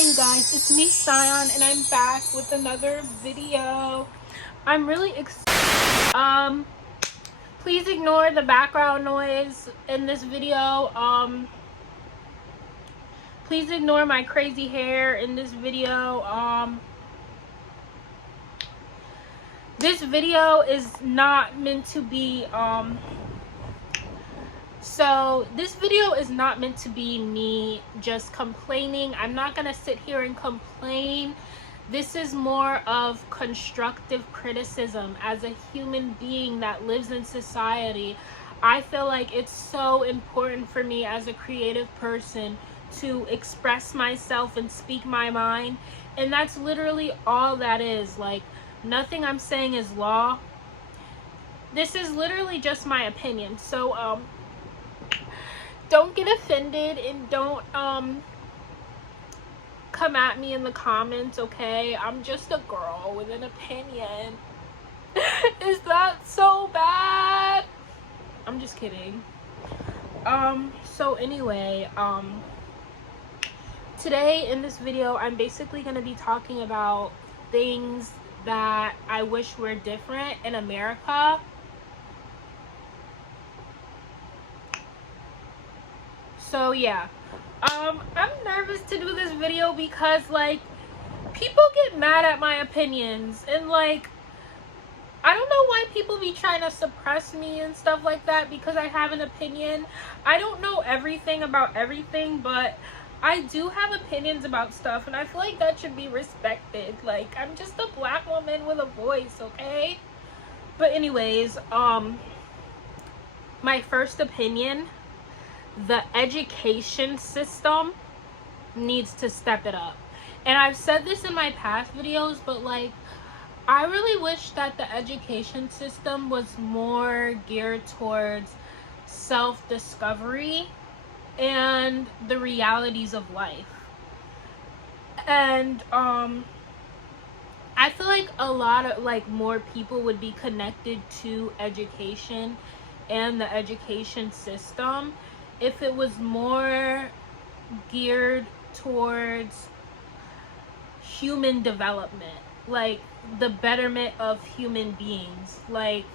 Hey guys, it's me Sion and I'm back with another video. I'm really excited. Please ignore the background noise in this video. Please ignore my crazy hair in this video. This video is not meant to be So this video is not meant to be me just complaining. I'm not gonna sit here and complain. This is more of constructive criticism. As a human being that lives in society, I feel like it's so important for me as a creative person to express myself and speak my mind. And that's literally all that is. Like, nothing I'm saying is law. This is literally just my opinion. So don't get offended and don't come at me in the comments, okay? I'm just a girl with an opinion. Is that so bad? I'm just kidding. So anyway, today in this video I'm basically going to be talking about things that I wish were different in America. So yeah, I'm nervous to do this video because like people get mad at my opinions and like I don't know why people be trying to suppress me and stuff like that because I have an opinion. I don't know everything about everything, but I do have opinions about stuff and I feel like that should be respected. Like, I'm just a black woman with a voice, okay? But anyways, my first opinion, the education system needs to step it up. And I've said this in my past videos, but like I really wish that the education system was more geared towards self-discovery and the realities of life. And I feel like a lot of like more people would be connected to education and the education system if it was more geared towards human development, like the betterment of human beings. Like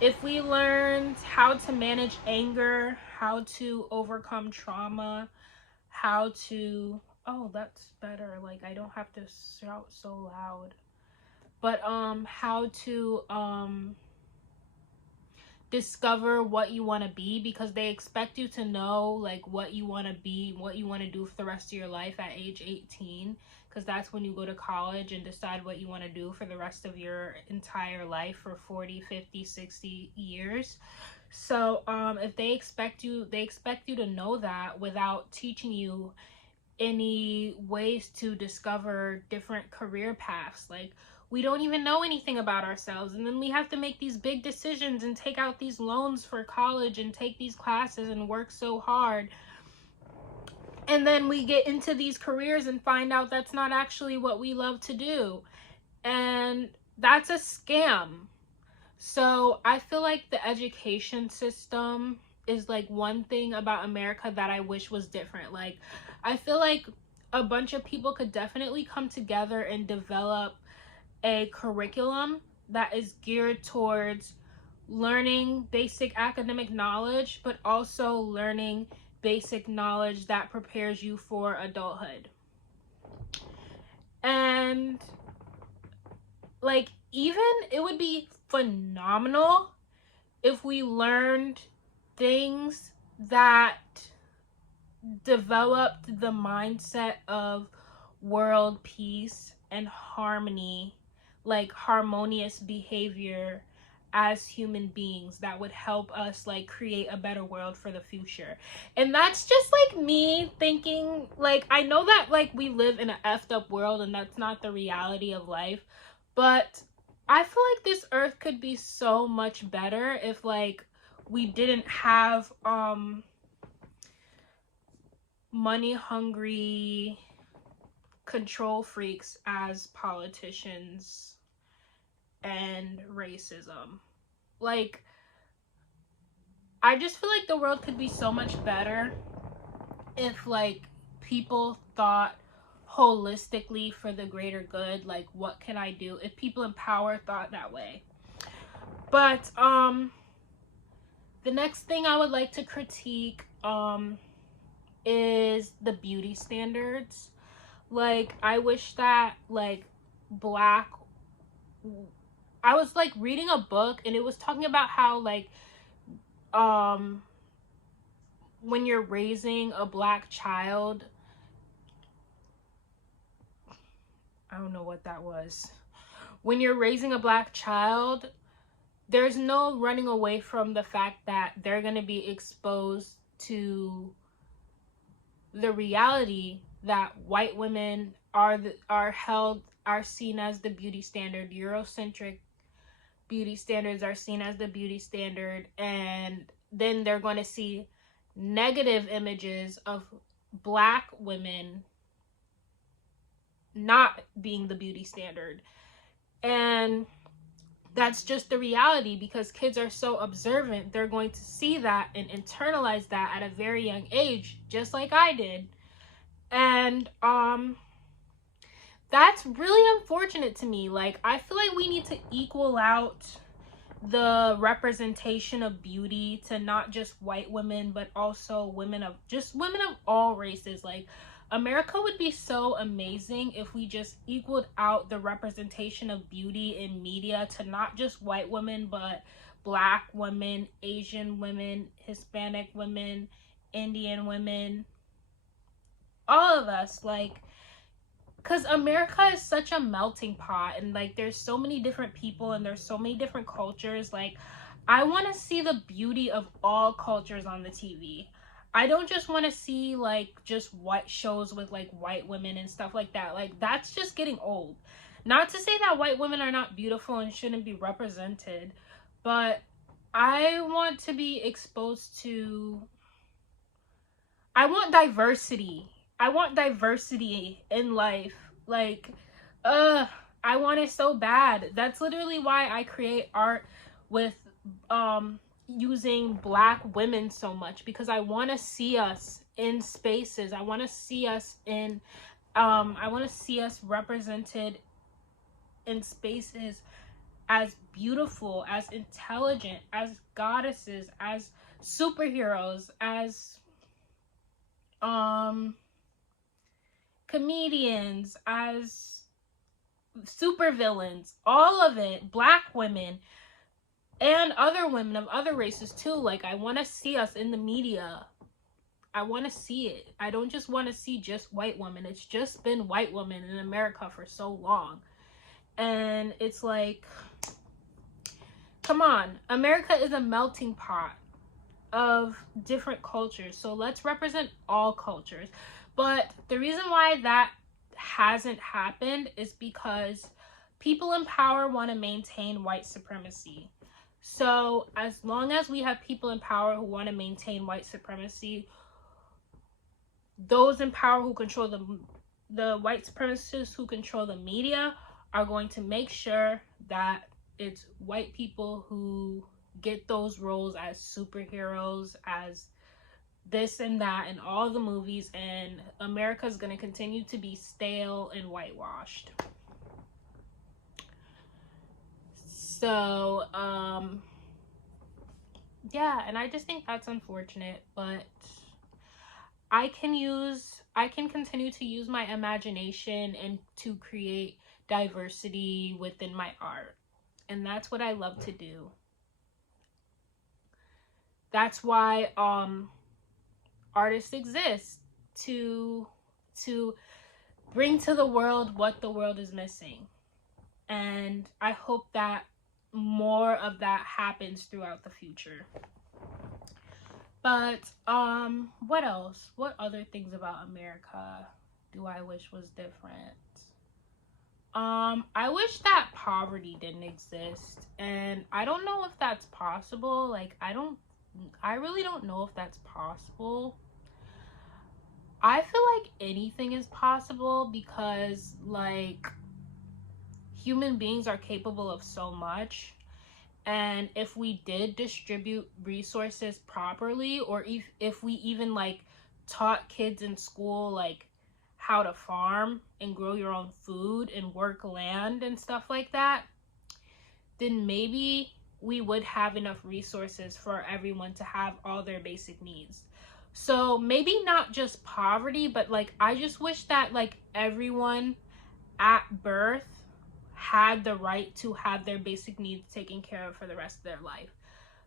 if we learned how to manage anger, how to overcome trauma, how to oh, that's better, like I don't have to shout so loud, but how to discover what you want to be, because they expect you to know like what you want to be, what you want to do for the rest of your life at age 18, because that's when you go to college and decide what you want to do for the rest of your entire life for 40, 50, 60 years. So if they expect you to know that without teaching you any ways to discover different career paths. Like, we don't even know anything about ourselves, and then we have to make these big decisions and take out these loans for college and take these classes and work so hard, and then we get into these careers and find out that's not actually what we love to do, and that's a scam. So I feel like the education system is like one thing about America that I wish was different. Like, I feel like a bunch of people could definitely come together and develop a curriculum that is geared towards learning basic academic knowledge, but also learning basic knowledge that prepares you for adulthood. And like, even it would be phenomenal if we learned things that developed the mindset of world peace and harmony, like harmonious behavior as human beings that would help us like create a better world for the future. And that's just like me thinking, like I know that like we live in an effed up world and that's not the reality of life, but I feel like this earth could be so much better if like we didn't have money hungry control freaks as politicians and racism. Like, I just feel like the world could be so much better if like people thought holistically for the greater good. Like, what can I do? If people in power thought that way. But the next thing I would like to critique is the beauty standards. Like, I wish that, like, black, I was like reading a book and it was talking about how, like, when you're raising a black child, I don't know what that was. When you're raising a black child, there's no running away from the fact that they're going to be exposed to the reality that white women are seen as the beauty standard. Eurocentric beauty standards are seen as the beauty standard, and then they're going to see negative images of black women not being the beauty standard. And that's just the reality, because kids are so observant. They're going to see that and internalize that at a very young age, just like I did. And that's really unfortunate to me. Like, I feel like we need to equal out the representation of beauty to not just white women, but also women of all races. Like, America would be so amazing if we just equaled out the representation of beauty in media to not just white women, but black women, Asian women, Hispanic women, Indian women, all of us. Like, because America is such a melting pot, and like there's so many different people and there's so many different cultures. Like, I want to see the beauty of all cultures on the TV. I don't just want to see like just white shows with like white women and stuff like that. Like, that's just getting old. Not to say that white women are not beautiful and shouldn't be represented, but I want to be exposed to, I want diversity. I want diversity in life. Like, I want it so bad. That's literally why I create art with using black women so much, because I want to see us in spaces. I want to see us in I want to see us represented in spaces as beautiful, as intelligent, as goddesses, as superheroes, as comedians, as supervillains, all of it. Black women and other women of other races too. Like, I want to see us in the media. I want to see it. I don't just want to see just white women. It's just been white women in America for so long. And it's like, come on. America is a melting pot of different cultures. So let's represent all cultures. But the reason why that hasn't happened is because people in power want to maintain white supremacy. So as long as we have people in power who want to maintain white supremacy, those in power who control the white supremacists who control the media are going to make sure that it's white people who get those roles as superheroes, as this and that in all the movies, and America's going to continue to be stale and whitewashed. So, yeah, and I just think that's unfortunate, but I can continue to use my imagination and to create diversity within my art. And that's what I love to do. That's why artists exist, to bring to the world what the world is missing. And I hope that more of that happens throughout the future. But what else? What other things about America do I wish was different? I wish that poverty didn't exist, and I don't know if that's possible. Like, I really don't know if that's possible. I feel like anything is possible, because like human beings are capable of so much, and if we did distribute resources properly, or if we even like taught kids in school like how to farm and grow your own food and work land and stuff like that, then maybe we would have enough resources for everyone to have all their basic needs. So maybe not just poverty, but like I just wish that like everyone at birth had the right to have their basic needs taken care of for the rest of their life.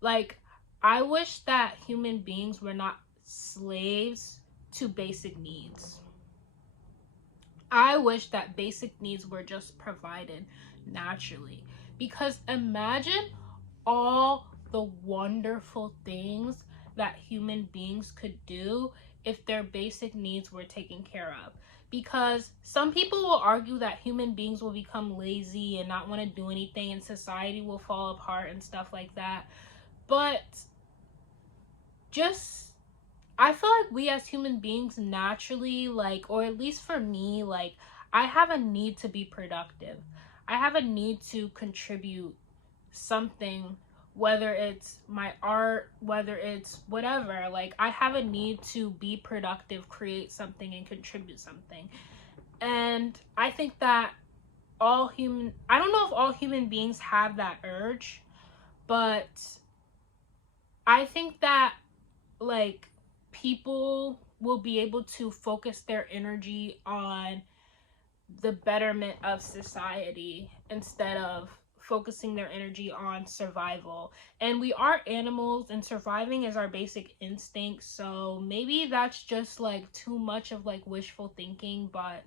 Like I wish that human beings were not slaves to basic needs. I wish that basic needs were just provided naturally. Because imagine all the wonderful things that human beings could do if their basic needs were taken care of. Because some people will argue that human beings will become lazy and not want to do anything and society will fall apart and stuff like that. But just, I feel like we as human beings naturally, like, or at least for me, like, I have a need to be productive. I have a need to contribute something, whether it's my art, whether it's whatever. Like, I have a need to be productive, create something, and contribute something. And I think that I don't know if all human beings have that urge, but I think that, like, people will be able to focus their energy on the betterment of society instead of focusing their energy on survival. And we are animals and surviving is our basic instinct, so maybe that's just like too much of like wishful thinking, but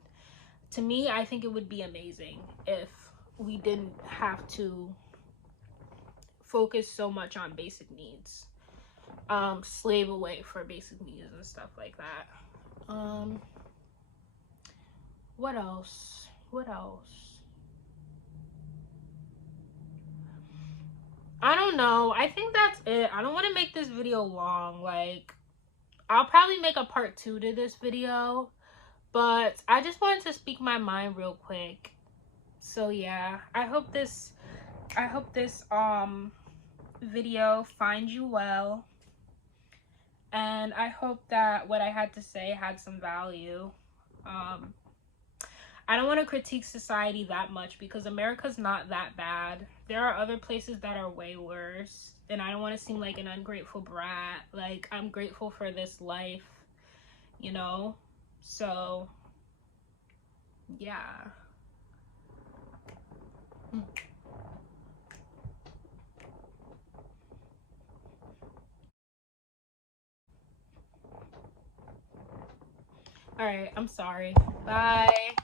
to me I think it would be amazing if we didn't have to focus so much on basic needs, slave away for basic needs and stuff like that. What else? I don't know. I think that's it. I don't want to make this video long. Like, I'll probably make a part 2 to this video, but I just wanted to speak my mind real quick. So yeah, I hope this video finds you well, and I hope that what I had to say had some value. I don't want to critique society that much because America's not that bad. There are other places that are way worse, and I don't want to seem like an ungrateful brat. Like, I'm grateful for this life, you know? So, yeah. All right, I'm sorry. Bye.